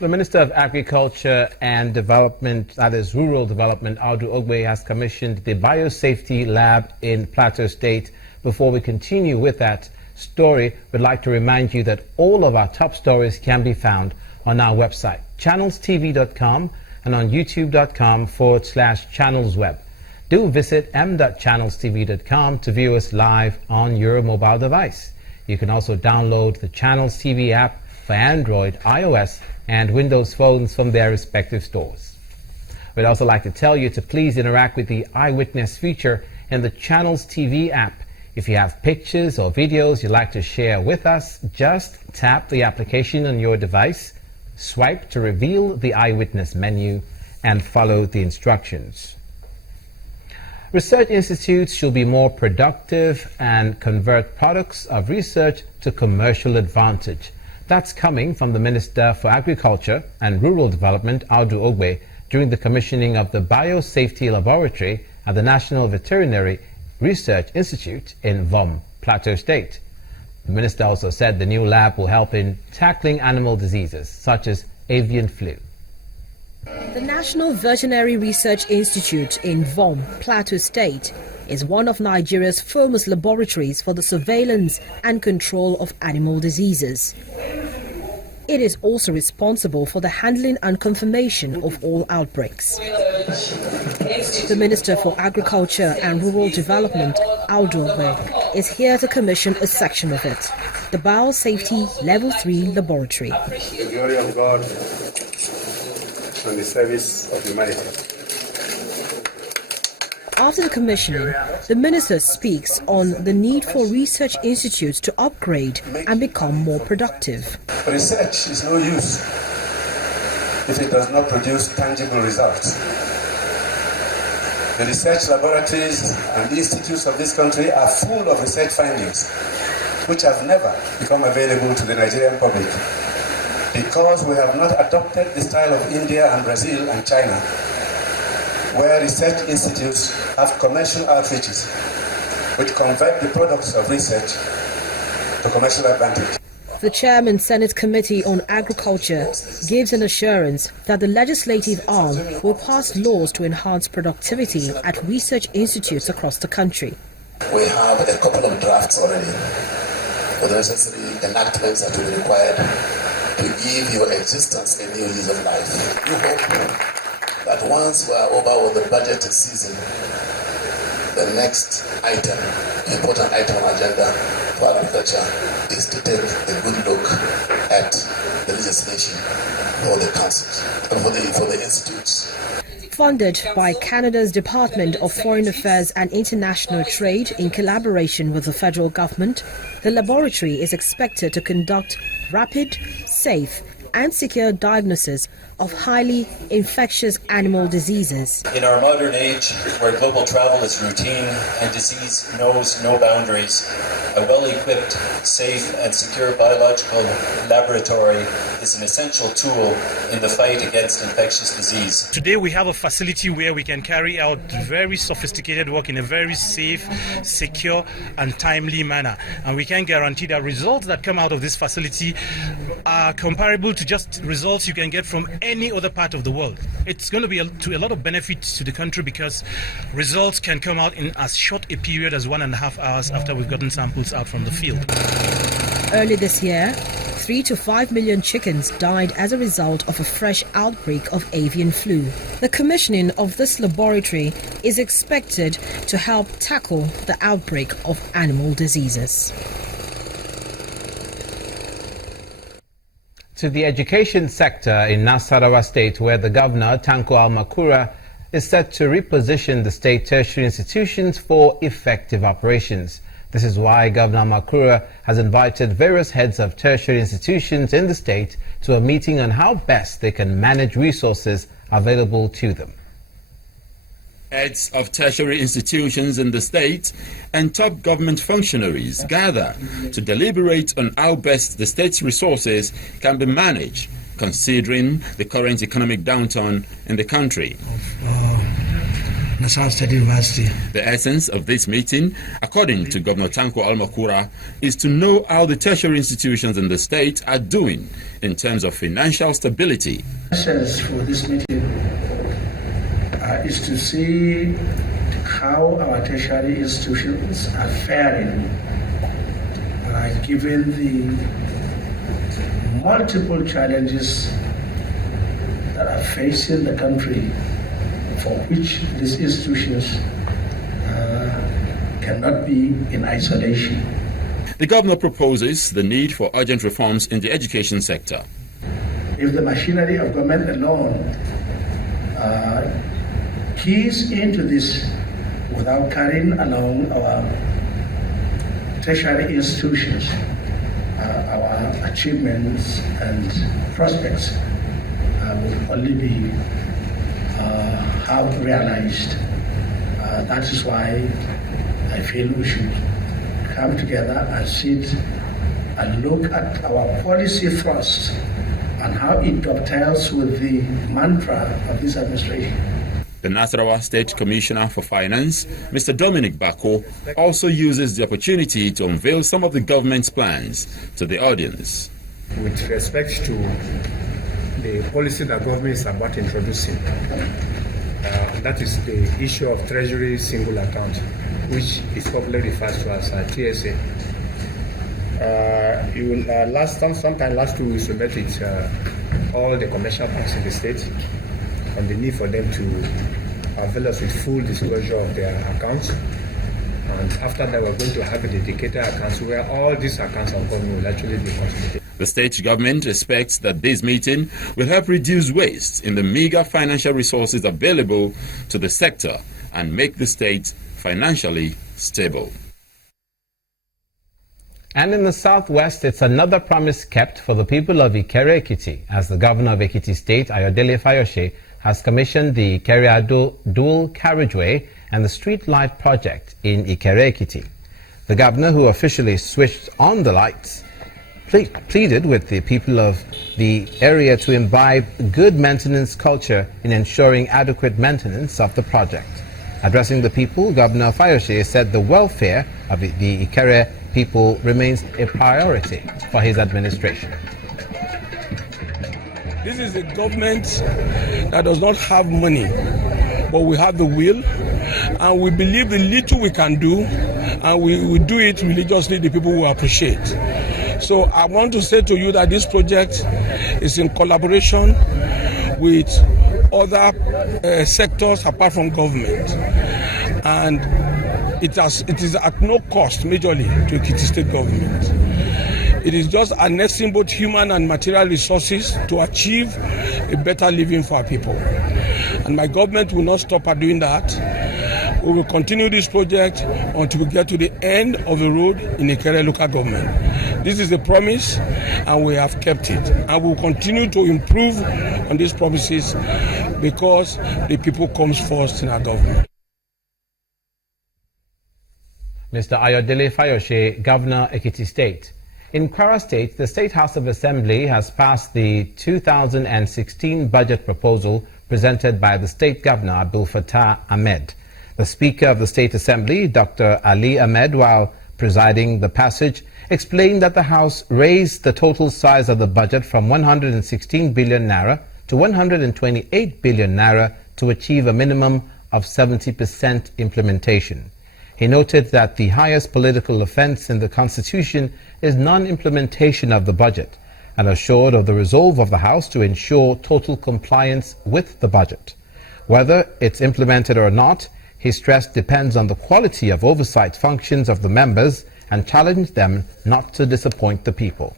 The Minister of Agriculture and Development, that is Rural Development, Audu Ogbe, has commissioned the Biosafety Lab in Plateau State. Before we continue with that story, we'd like to remind you that all of our top stories can be found on our website, channelstv.com, and on youtube.com/channelsweb. Do visit m.channelstv.com to view us live on your mobile device. You can also download the Channels TV app for Android, iOS, and Windows phones from their respective stores. We'd also like to tell you to please interact with the Eyewitness feature in the Channels TV app. If you have pictures or videos you'd like to share with us, just tap the application on your device, swipe to reveal the Eyewitness menu, and follow the instructions. Research institutes should be more productive and convert products of research to commercial advantage. That's coming from the Minister for Agriculture and Rural Development, Audu Ogbe, during the commissioning of the Biosafety Laboratory at the National Veterinary Research Institute in Vom, Plateau State. The Minister also said the new lab will help in tackling animal diseases such as avian flu. The National Veterinary Research Institute in Vom, Plateau State, is one of Nigeria's foremost laboratories for the surveillance and control of animal diseases. It is also responsible for the handling and confirmation of all outbreaks. The Minister for Agriculture and Rural Development, Audu Ogbe, is here to commission a section of it, the Biosafety Level 3 Laboratory. The glory of God and the service of humanity. After the commissioning, the Minister speaks on the need for research institutes to upgrade and become more productive. Research is no use if it does not produce tangible results. The research laboratories and institutes of this country are full of research findings which have never become available to the Nigerian public because we have not adopted the style of India and Brazil and China, where research institutes have commercial outreaches which convert the products of research to commercial advantage. The Chairman Senate Committee on Agriculture gives an assurance that the legislative arm will pass laws to enhance productivity at research institutes across the country. We have a couple of drafts already with the necessary enactments that will be required to give your existence a new lease of life. We hope that once we are over with the budget season, the next item, important item on agenda for agriculture is to take a good look at the legislation for the councils and for the institutes. Funded by Canada's Department of Foreign Affairs and International Trade in collaboration with the federal government, the laboratory is expected to conduct rapid, safe, and secure diagnosis of highly infectious animal diseases. In our modern age, where global travel is routine and disease knows no boundaries, a well-equipped, safe and secure biological laboratory is an essential tool in the fight against infectious disease. Today we have a facility where we can carry out very sophisticated work in a very safe, secure and timely manner. And we can guarantee that results that come out of this facility are comparable to just results you can get from any other part of the world. It's going to be to a lot of benefits to the country because results can come out in as short a period as 1.5 hours after we've gotten samples out from the field. Early this year, 3 to 5 million chickens died as a result of a fresh outbreak of avian flu. The commissioning of this laboratory is expected to help tackle the outbreak of animal diseases. To the education sector in Nasarawa State, where the governor, Tanko AlMakura, is set to reposition the state tertiary institutions for effective operations. This is why Governor AlMakura has invited various heads of tertiary institutions in the state to a meeting on how best they can manage resources available to them. Heads of tertiary institutions in the state and top government functionaries gather to deliberate on how best the state's resources can be managed, considering the current economic downturn in the country. National State University. The essence of this meeting, according to Governor Tanko AlMakura, is to know how the tertiary institutions in the state are doing in terms of financial stability. The essence for this meeting is to see how our tertiary institutions are faring given the multiple challenges that are facing the country, for which these institutions cannot be in isolation. The governor proposes the need for urgent reforms in the education sector. If the machinery of government alone keys into this without carrying along our tertiary institutions, our achievements and prospects will only be have realized. That is why I feel we should come together and sit and look at our policy thrust and how it dovetails with the mantra of this administration. The Nasarawa State Commissioner for Finance, Mr. Dominic Bako, also uses the opportunity to unveil some of the government's plans to the audience. With respect to the policy that government is about introducing, that is the issue of Treasury Single Account, which is popularly referred to as TSA. Sometime last 2 weeks, we met with all the commercial banks in the state on the need for them to avail us with full disclosure of their accounts. And after that, we're going to have a dedicated accounts where all these accounts of government will actually be consolidated. The state government expects that this meeting will help reduce waste in the meager financial resources available to the sector and make the state financially stable. And in the southwest, it's another promise kept for the people of Ikere Ekiti, as the governor of Ekiti State, Ayodele Fayose, has commissioned the dual carriageway and the street light project in Ikere Ekiti. The governor, who officially switched on the lights, pleaded with the people of the area to imbibe good maintenance culture in ensuring adequate maintenance of the project. Addressing the people, Governor Fayose said the welfare of the Ikere people remains a priority for his administration. This is a government that does not have money, but we have the will, and we believe the little we can do, and we do it religiously, the people will appreciate. So I want to say to you that this project is in collaboration with other sectors apart from government, and it is at no cost majorly to Ekiti State government. It is just harnessing both human and material resources to achieve a better living for our people. And my government will not stop at doing that. We will continue this project until we get to the end of the road in Ikere local government. This is a promise, and we have kept it. And we will continue to improve on these promises because the people comes first in our government. Mr. Ayodele Fayose, Governor, Ekiti State. In Kwara State, the State House of Assembly has passed the 2016 budget proposal presented by the State Governor, Abdul Fattah Ahmed. The Speaker of the State Assembly, Dr. Ali Ahmed, while presiding the passage, explained that the House raised the total size of the budget from 116 billion naira to 128 billion naira to achieve a minimum of 70% implementation. He noted that the highest political offense in the Constitution is non-implementation of the budget, and assured of the resolve of the House to ensure total compliance with the budget. Whether it's implemented or not, he stressed, depends on the quality of oversight functions of the members, and challenged them not to disappoint the people.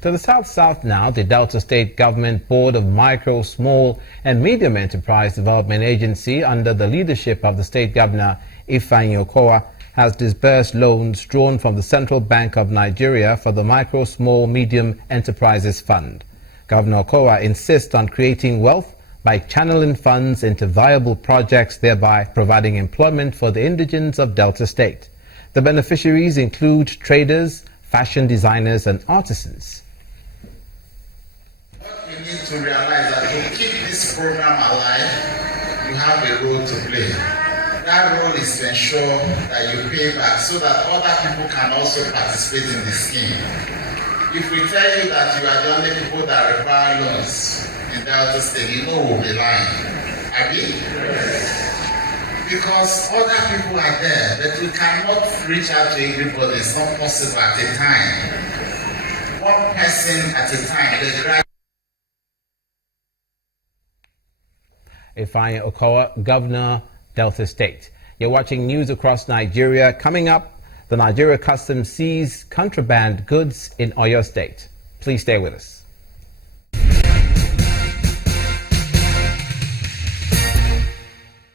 To the south now, the Delta State Government Board of Micro, Small and Medium Enterprise Development Agency, under the leadership of the State Governor Ifeanyi Okowa, has disbursed loans drawn from the Central Bank of Nigeria for the Micro, Small, Medium Enterprises Fund. Governor Okowa insists on creating wealth by channeling funds into viable projects, thereby providing employment for the indigents of Delta State. The beneficiaries include traders, fashion designers and artisans. What we need to realize that to keep this program alive, you have a role to play. That role is to ensure that you pay back so that other people can also participate in the scheme. If we tell you that you are the only people that require loans in Delta State, you know we'll be lying. Abi? Yes. Because other people are there, but we cannot reach out to everybody. It's not possible at a time. One person at a time. Ifeanyi Okowa, Governor, Delta State. You're watching news across Nigeria. Coming up, the Nigeria Customs seized contraband goods in Oyo State. Please stay with us.